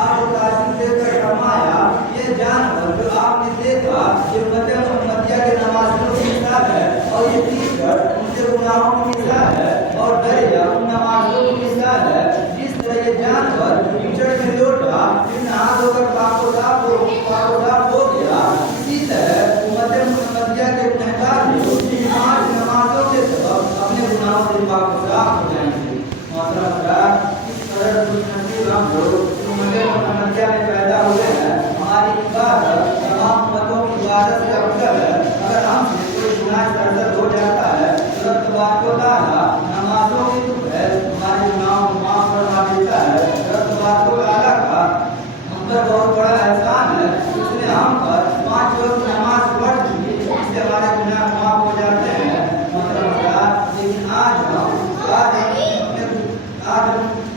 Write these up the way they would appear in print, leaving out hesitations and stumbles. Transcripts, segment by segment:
آپ کو تعلیم دے کر فرمایا یہ جانور جو آپ نے دیکھا یہ امت محمدیہ کے نمازیوں کی مثال ہے اور یہ تیسر ان کے گناہوں کی مثال ہے اور دریا ان نمازوں کی مثال ہے. جس طرح یہ جانور کیچڑ میں لوٹا پھر نہا دھو کر پاک و صاف ہو گیا اسی طرح امت محمدیہ کے گنہگار بھی ان 5 نمازوں کے سبب اپنے گناہوں سے پاک و صاف ہو جائیں گے. محترم حضرات اس قدر خوش نصیب ہم لوگ امت محمدیہ میں پیدا ہوئے ہیں. ہماری عبادت تمام امتوں کی عبادت سے افضل ہے. اگر ہم سے کوئی گناہ سرزد ہو جاتا ہے تو رب تبارک و تعالیٰ نمازوں کی تو ہمارے گناہوں کو معاف فرما دیتا ہے. رب تبارک و تعالیٰ کا ہم پر بہت بڑا احسان ہے. اس نے ہم پر 5 وقت نماز پڑھ دی جس سے ہمارے گناہ معاف ہو جاتے ہیں. محترم حضرات لیکن آج ہم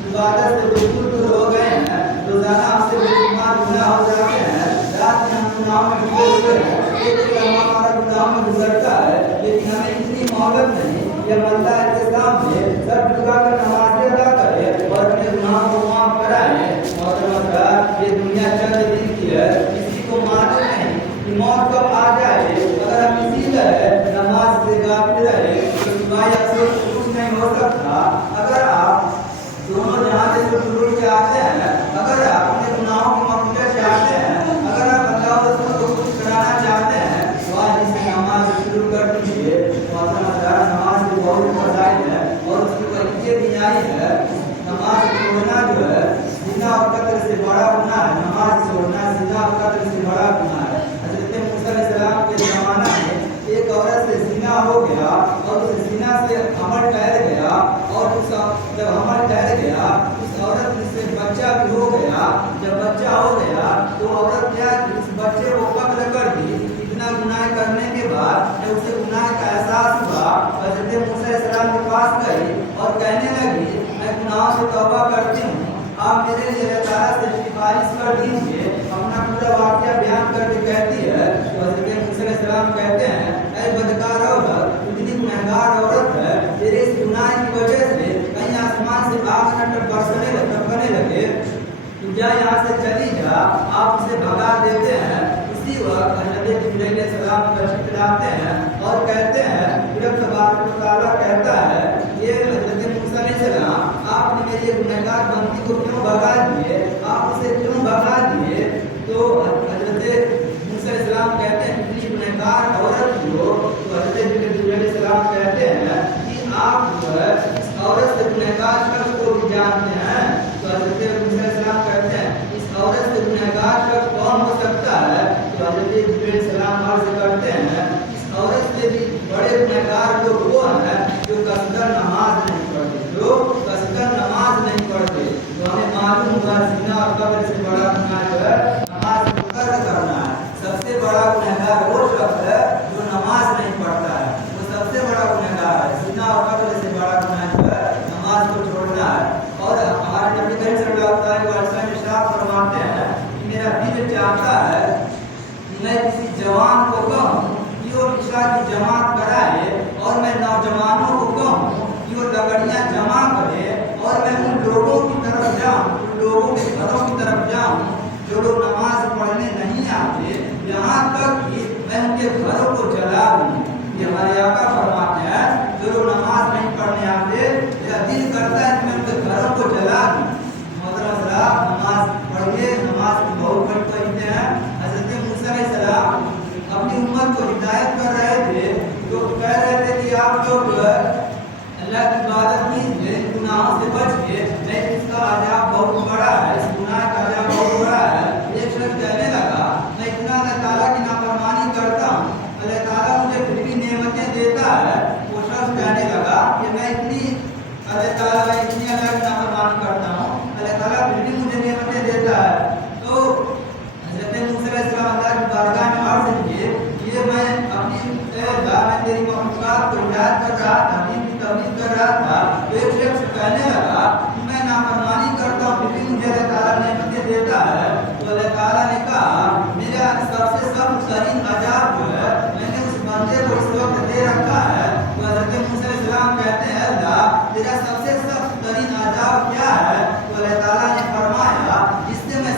عبادت سے بالکل دور ہو گئے ہیں. روزانہ ہم سے بے شمار گناہ ہو جاتے ہیں. رات میں ہم گناہوں میں ڈوبے ہوئے ہیں. ایک لمحہ ہمارا گناہوں میں گزرتا ہے لیکن ہمیں اتنی مہلت نہیں کہ ہم اللہ کے سامنے سر جھکا کر نماز ادا کریں اور اپنے گناہوں کو معاف کرائیں. محترم حضرات یہ دنیا چند دن کی ہے. کسی کو معلوم نہیں کہ موت کب آ جائے. اگر ہم اسی طرح نماز سے غافل رہے تو صبح یا صبح کچھ نہیں ہو سکتا. اگر آپ دونوں جہاں سے ضرور چاہتے ہیں, اگر آپ اپنے گناہوں کی مغفرت چاہتے ہیں, اگر آپ اللہ اور رسول کو خوش کرانا چاہتے ہیں تو آج اس سے نماز شروع کر دیجیے. محترم حضرات نماز کے بہت فضائل ہے اور اس کی برکتیں بھی آئی ہے. نماز چھوڑنا جو ہے زنا اور قتل سے بڑا گناہ ہے. نماز چھوڑنا زنا اور قتل سے بڑا گناہ ہے. حضرت موسیٰ علیہ السلام کے زمانہ میں ایک عورت سے زنا ہو گیا اور اس زنا سے حمل ٹھہر گیا اور جب حمل ٹھہر گیا اس عورت سے بچہ بھی ہو گیا. جب بچہ ہو گیا تو عورت کیا اس بچے کو قتل کر دی. اتنا گناہ کرنے کے بعد جب اسے گناہ کا احساس ہوا حضرت موسیٰ علیہ السلام کے پاس گئی اور کہنے لگی میں گناہوں سے توبہ کرتی ہوں, آپ میرے لیے اللہ تعالیٰ سے سفارش کر دیجیے. اپنا پورا واقعہ بیان کر کے کہتی ہے تو حضرت موسیٰ علیہ السلام کہتے ہیں اے بدکار عورت, اتنی گنہگار عورت ہے, تیرے اس گناہ کی وجہ سے کہیں آسمان سے آگ نہ ٹپکنے لگے, تو جا یہاں سے چلی جا. آپ اسے بھگا دیتے ہیں. اسی وقت حضرت جبرائیل علیہ السلام تشریف لاتے ہیں اور کہتے ہیں رب تبارک و تعالیٰ کہتا ہے یہ حضرت موسیٰ علیہ السلام آپ نے میری گنہگار بندی کو کیوں بھگا دیے, آپ اسے کیوں بھگا دیے. تو حضرت موسیٰ علیہ السلام کہتے ہیں اتنی گنہگار عورت جو, تو حضرت جبرائیل علیہ السلام کہتے ہیں کہ آپ جو ہے اس عورت سے گنہگار شخص کو بھی جانتے ہیں. تو حضرت موسیٰ علیہ السلام کہتے ہیں اس عورت سے گنہگار شخص کون ہو سکتا ہے. تو حضرت جبرائیل علیہ السلام عرض کرتے ہیں اس عورت سے بھی بڑے گنہگار لوگ وہ ہیں جو قصدن نماز نہیں پڑھتے. تو ہمیں معلوم ہوا زنا اور قتل سے بڑا گناہ جو ہے نماز کو ترک کرنا ہے. سب سے بڑا گنہگار وہ شخص ہے جو نماز نہیں پڑھتا ہے, وہ سب سے بڑا گنہگار ہے. زنا اور قتل سے بڑا گناہ جو ہے نماز کو چھوڑنا ہے. اور ہمارے نبی کریم صلی اللہ علیہ وسلم ارشاد فرماتے ہیں کہ میرا دل چاہتا ہے کہ میں کسی جوان کو کہوں کہ وہ عشاء کی جماعت کرائے اور میں نوجوانوں کو کہوں کہ وہ لکڑیاں جمع کرے اور میں ان لوگوں کی طرف جاؤں, ان لوگوں کے گھروں کی طرف جاؤں جو لوگ نماز پڑھنے نہیں آتے, یہاں تک کہ میں ان کے گھروں کو جلا دوں. یہ ہمارے آقا فرماتے ہیں جو لوگ نماز نہیں پڑھنے آتے میرا دل کرتا ہے کہ میں ان کے گھروں کو جلا دوں. محترم حضرات نماز پڑھیے, نماز کی بہت بڑی فضیلتیں ہیں. حضرت موسیٰ علیہ السلام اپنی امت کو ہدایت کر رہے تھے تو کہہ رہے تھے کہ آپ لوگ اللہ کی عبادت کیجیے, گناہوں سے بچ کے, لیکن اس کا عذاب بہت بڑا ہے, اس گناہ کا عذاب بہت بڑا ہے. ایک شخص کہنے لگا میں اتنا اللہ تعالیٰ کی نافرمانی کرتا ہوں, اللہ تعالیٰ مجھے پھر بھی نعمتیں دیتا ہے. وہ شخص کہنے لگا کہ میں اتنی اللہ کی نافرمانی کرتا ہوں, اللہ تعالیٰ پھر بھی مجھے نعمتیں دیتا ہے. تو حضرت موسیٰ علیہ السلام اللہ کی بارگاہ میں عرض کیے یہ میں اپنی میں تیری مخلوقات کو ہدایت کر رہا تھا, دین کی تبلیغ کر رہا تھا. تو ایک شخص کہنے لگا کہ میں نافرمانی کرتا ہوں پھر بھی مجھے اللہ تعالیٰ نعمتیں دیتا ہے. تو اللہ تعالیٰ نے کہا میرا سب سے سخت ترین عذاب جو ہے میں نے اس بندے کو اس وقت دے رکھا ہے. تو حضرت موسیٰ علیہ السلام کہتے ہیں اللہ تیرا سب سے سخت ترین عذاب کیا ہے. تو اللہ تعالیٰ نے فرمایا جس سے میں